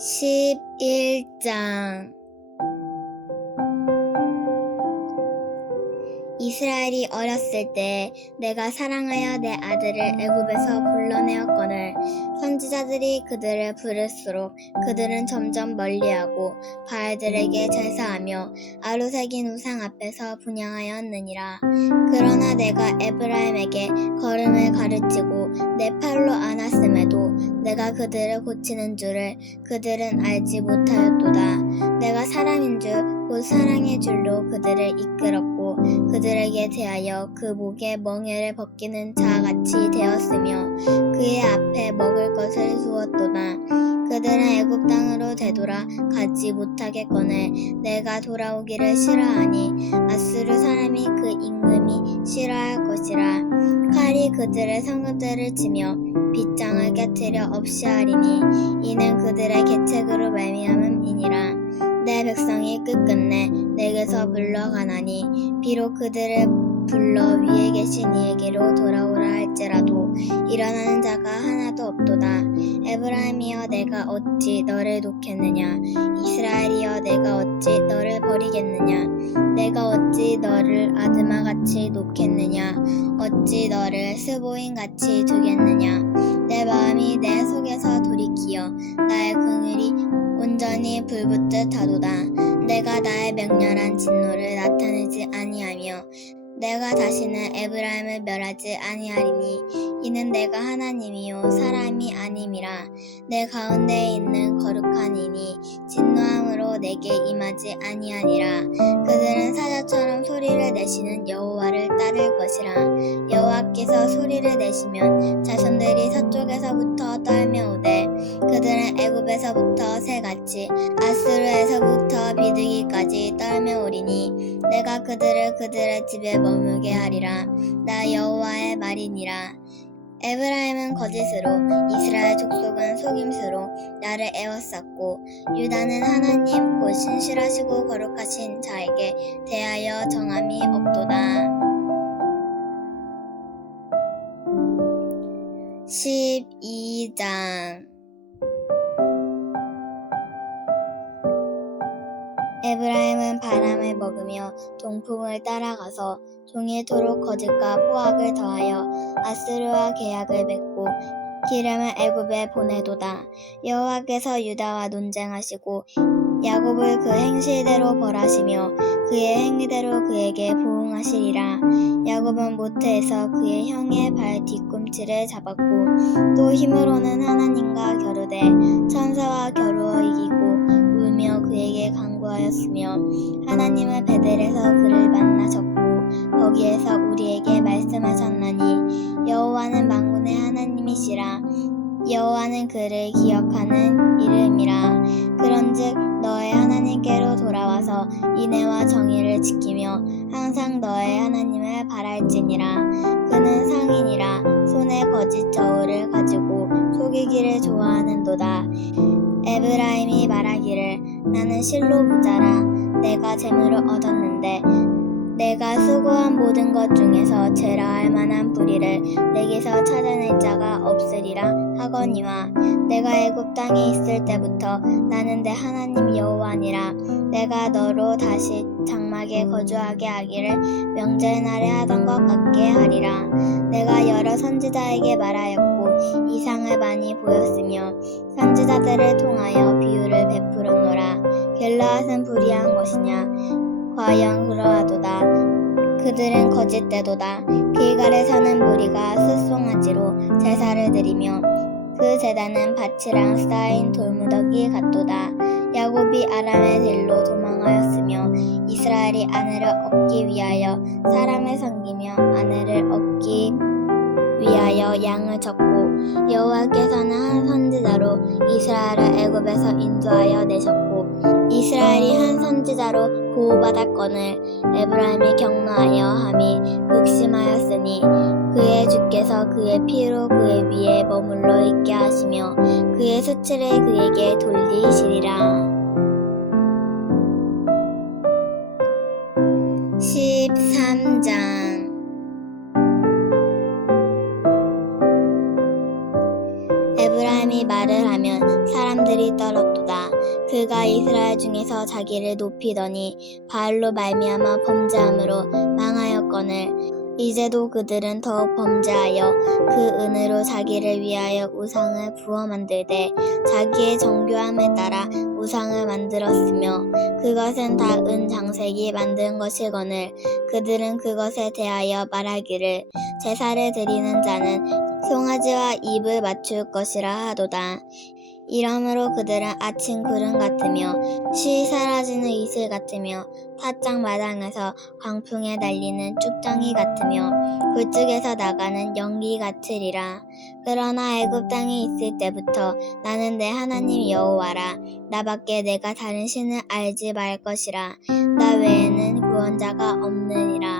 11장 이스라엘이 어렸을 때 내가 사랑하여 내 아들을 애굽에서 불러내었거늘. 선지자들이 그들을 부를수록 그들은 점점 멀리하고 바알들에게 제사하며 아루새긴 우상 앞에서 분양하였느니라. 그러나 내가 에브라임에게 걸음을 가르치고 내 팔로 안았음에도 내가 그들을 고치는 줄을 그들은 알지 못하였도다. 내가 곧 사랑의 줄로 그들을 이끌었고 그들에게 대하여 그 목에 멍에를 벗기는 자와 같이 되었으며 그의 앞에 먹을 것을 주었도다. 그들은 애굽 땅으로 되돌아 가지 못하겠거늘 내가 돌아오기를 싫어하니 아수르 사람이 그 임금이 싫어할 것이라 칼이 그들의 성읍들을 치며 빗장을 깨뜨려 없이 하리니 이는 그들의 계책으로 말미암음이니라 내 백성이 끝끝내 내게서 물러가나니 비록 그들을 불러 위에 계신 이에게로 돌아오라 할지라도 일어나는 자가 하나도 없도다. 에브라임이여 내가 어찌 너를 놓겠느냐? 이스라엘이여 내가 어찌 너를 버리겠느냐? 내가 어찌 너를 아드마같이 놓겠느냐? 어찌 너를 스보인같이 두겠느냐? 내 마음이 내 속에서 돌이키어 나의 긍휼 이 온전히 불붙듯 하도다. 내가 나의 맹렬한 진노를 나타내지 아니하며 내가 다시는 에브라임을 멸하지 아니하리니 이는 내가 하나님이요 사람이 아님이라. 내 가운데에 있는 거룩한 이니 진노함으로 내게 임하지 아니하니라. 그들은 사자처럼 소리를 내시는 여호와를 따를 것이라. 여호와께서 소리를 내시면 자손들이 서쪽에서부터 떨며오되 그들은 애굽에서부터 새같이 아수르에서부터 비둘기까지 떨며 오리니 내가 그들을 그들의 집에 머물게 하리라. 나 여호와의 말이니라. 에브라임은 거짓으로 이스라엘 족속은 속임수로 나를 애워쌌고 유다는 하나님 곧 신실하시고 거룩하신 자에게 대하여 정함이 없도다. 12장 에브라임은 바람을 먹으며 동풍을 따라가서 종일토록 거짓과 포악을 더하여 아스르와 계약을 맺고 기름을 애굽에 보내도다. 여호와께서 유다와 논쟁하시고 야곱을 그 행실대로 벌하시며 그의 행위대로 그에게 보응하시리라. 야곱은 모태에서 그의 형의 발 뒤꿈치를 잡았고 또 힘으로는 하나님과 겨루되 베델에서 그를 만나셨고 거기에서 우리에게 말씀하셨나니 여호와는 만군의 하나님이시라. 여호와는 그를 기억하는 이름이라. 그런즉 너의 하나님께로 돌아와서 인애와 정의를 지키며 항상 너의 하나님을 바랄지니라. 그는 상인이라 손에 거짓 저울을 가지고 속이기를 좋아하는도다 에브라임이 말하기를 나는 실로 부자라. 내가 재물을 얻었는데 내가 수고한 모든 것 중에서 제라할 만한 불의를 내게서 찾아낼 자가 없으리라 하거니와 내가 애굽 땅에 있을 때부터 나는 내 하나님 여호와니라. 내가 너로 다시 장막에 거주하게 하기를 명절 날에 하던 것 같게 하리라. 내가 여러 선지자에게 말하였고 이상을 많이 보였으며 선지자들을 통하여 비유를 베풀었노라 겔라앗은 불의한 것이냐 과연 그러하도다. 그들은 거짓되도다. 길갈에 사는 무리가 숫송아지로 제사를 드리며 그 제단은 밭이랑 쌓인 돌무더기 같도다. 야곱이 아람의 들로 도망하였으며 이스라엘이 아내를 얻기 위하여 사람을 섬기며 아내를 얻기 위하여 양을 쳤고 여호와께서는 한 선지자로 이스라엘을 애굽에서 인도하여 내셨고 이스라엘이 한 선지자로 보호받았거늘 에브라임이 격노하여 함이 극심하였으니 그의 주께서 그의 피로 그의 위에 머물러 있게 하시며 그의 수치를 그에게 돌리시리라. 13장 그가 이스라엘 중에서 자기를 높이더니 바알로 말미암아 범죄함으로 망하였거늘 이제도 그들은 더욱 범죄하여 그 은으로 자기를 위하여 우상을 부어 만들되 자기의 정교함에 따라 우상을 만들었으며 그것은 다 은 장색이 만든 것이거늘 그들은 그것에 대하여 말하기를 제사를 드리는 자는 송아지와 입을 맞출 것이라 하도다. 이러므로 그들은 아침 구름 같으며 쉬 사라지는 이슬 같으며 타작 마당에서 광풍에 날리는 쭉정이 같으며 굴뚝에서 나가는 연기 같으리라. 그러나 애굽 땅에 있을 때부터 나는 내 하나님 여호와라. 나밖에 내가 다른 신을 알지 말 것이라. 나 외에는 구원자가 없느니라.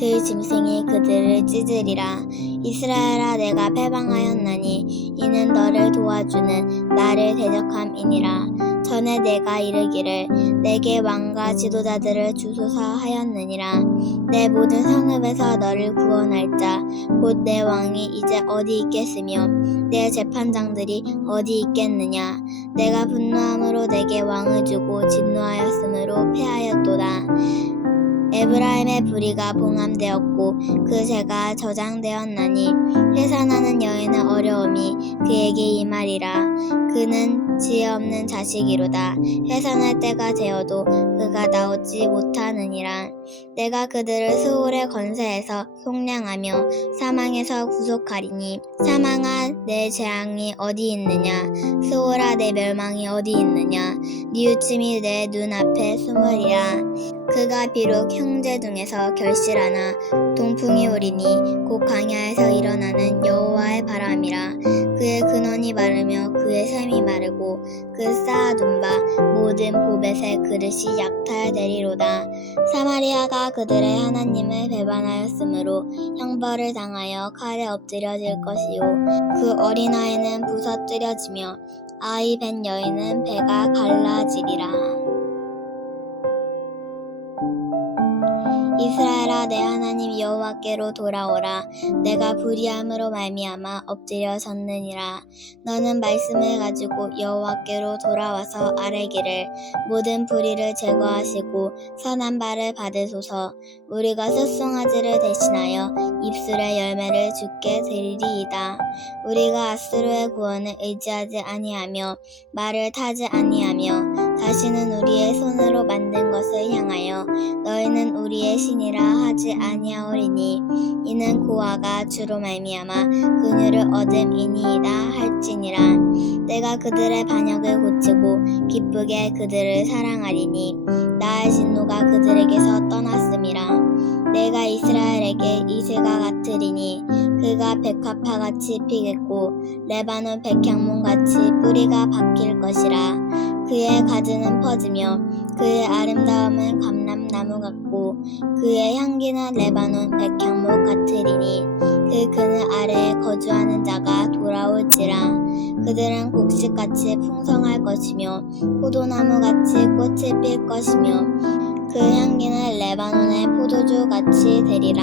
들 짐승이 그들을 찢으리라. 이스라엘아 내가 패방하였나니 이는 너를 도와주는 나를 대적함이니라. 전에 내가 이르기를 내게 왕과 지도자들을 주소서 하였느니라. 내 모든 성읍에서 너를 구원할 자 곧 내 왕이 이제 어디 있겠으며 내 재판장들이 어디 있겠느냐. 내가 분노함으로 내게 왕을 주고 진노하였으므로 패하였도다 에브라임의 불의가 봉함되었고 그 죄가 저장되었나니 해산하는 여인의 어려움이 그에게 임하리라. 그는 지혜 없는 자식이로다. 해산할 때가 되어도 그가 나오지 못하느니라. 내가 그들을 수월의 건세에서 속량하며 사망에서 구속하리니 사망아 내 재앙이 어디 있느냐? 수월아 내 멸망이 어디 있느냐? 뉘우침이 내 눈앞에 숨으리라 그가 비록 형제 중에서 결실하나 동풍이 오리니 곧 광야에서 일어나는 여호와의 바람이라. 그의 근원이 마르며 그의 샘이 마르고 그 쌓아둔 바 모든 보벳의 그릇이 약탈되리로다. 사마리아가 그들의 하나님을 배반하였으므로 형벌을 당하여 칼에 엎드려질 것이요. 그 어린아이는 부서뜨려지며 아이 벤 여인은 배가 갈라지리라 내 하나님 여호와께로 돌아오라. 내가 불의함으로 말미암아 엎드려 졌느니라. 너는 말씀을 가지고 여호와께로 돌아와서 아뢰기를 모든 불의를 제거하시고 선한 바를 받으소서. 우리가 숫송아지를 대신하여 입술의 열매를 주께 드리리이다. 우리가 아스루의 구원을 의지하지 아니하며 말을 타지 아니하며 다시는 우리의 손으로 만든 것을 향하여 너희는 우리의 신이라 하지 아니하오리니 이는 고아가 주로 말미암아 긍휼을 얻음이니이다 할지니라. 내가 그들의 반역을 고치고 기쁘게 그들을 사랑하리니 나의 진노가 그들에게서 떠났음이라. 내가 이스라엘에게 이슬과 같으리니 그가 백합화같이 피겠고 레바논 백향몬같이 뿌리가 박힐 것이라 그의 가지는 퍼지며 그의 아름다움은 감람나무 같고 그의 향기는 레바논 백향목 같으리니 그 그늘 아래에 거주하는 자가 돌아올지라 그들은 곡식같이 풍성할 것이며 포도나무같이 꽃을 필 것이며 그 향기는 레바논의 포도주 같이 되리라.